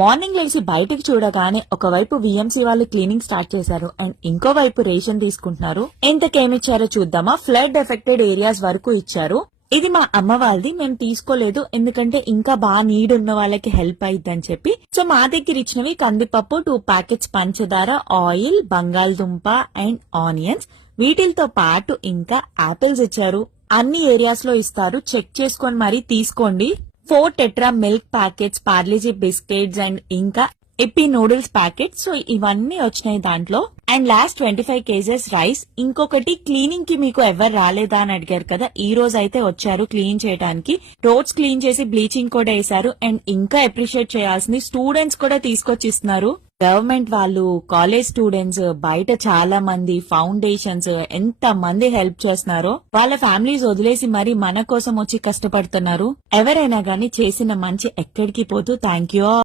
Morning లేచి బయటకు చూడగానే ఒకవైపు విఎంసీ వాళ్ళు క్లీనింగ్ స్టార్ట్ చేశారు అండ్ ఇంకోవైపు రేషన్ తీసుకుంటున్నారు. ఎంతకేమిచ్చారో చూద్దామా. ఫ్లడ్ ఎఫెక్టెడ్ ఏరియాస్ వరకు ఇచ్చారు. ఇది మా అమ్మ వాళ్ళది, మేము తీసుకోలేదు ఎందుకంటే ఇంకా బాగా నీడ్ ఉన్న వాళ్ళకి హెల్ప్ అయిద్దని చెప్పి. సో మా దగ్గర ఇచ్చినవి కందిపప్పు, 2 ప్యాకెట్స్ పంచదార, ఆయిల్, బంగాళదుంప అండ్ ఆనియన్స్. వీటితో పాటు ఇంకా ఆపిల్స్ ఇచ్చారు. అన్ని ఏరియాస్ లో ఇస్తారు, చెక్ చేసుకొని మరీ తీసుకోండి. 4 tetra milk packets, Parle-G biscuits and ఇంకా ఇప్పి నూడిల్స్ ప్యాకెట్. సో ఇవన్నీ వచ్చినాయి దాంట్లో. And last 25 kgs rice. ఇంకొకటి, క్లీనింగ్ కి మీకు ఎవరు రాలేదా అని అడిగారు కదా, ఈ రోజు అయితే వచ్చారు క్లీన్ చేయడానికి. రోడ్స్ క్లీన్ చేసి బ్లీచింగ్ కూడా వేశారు. అండ్ ఇంకా అప్రిషియేట్ చేయాల్సింది, స్టూడెంట్స్ కూడా తీసుకొచ్చి ఇస్తున్నారు. గవర్నమెంట్ వాళ్ళు, కాలేజ్ స్టూడెంట్స్, బయట చాలా మంది ఫౌండేషన్స్ ఎంత మంది హెల్ప్ చేస్తున్నారో. వాళ్ళ ఫ్యామిలీస్ వదిలేసి మరి మన కోసం వచ్చి కష్టపడుతున్నారు. ఎవరైనా గానీ చేసిన మంచి ఎక్కడికి పోతూ థ్యాంక్ యూ.